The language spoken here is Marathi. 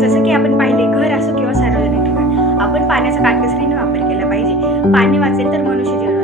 जसं की आपण पाहिले घर असो किंवा सार्वजनिक ठिकाण, आपण पाण्याचा काटकसरीने वापर केला पाहिजे. पाणी वाचेल तर मनुष्य जीवन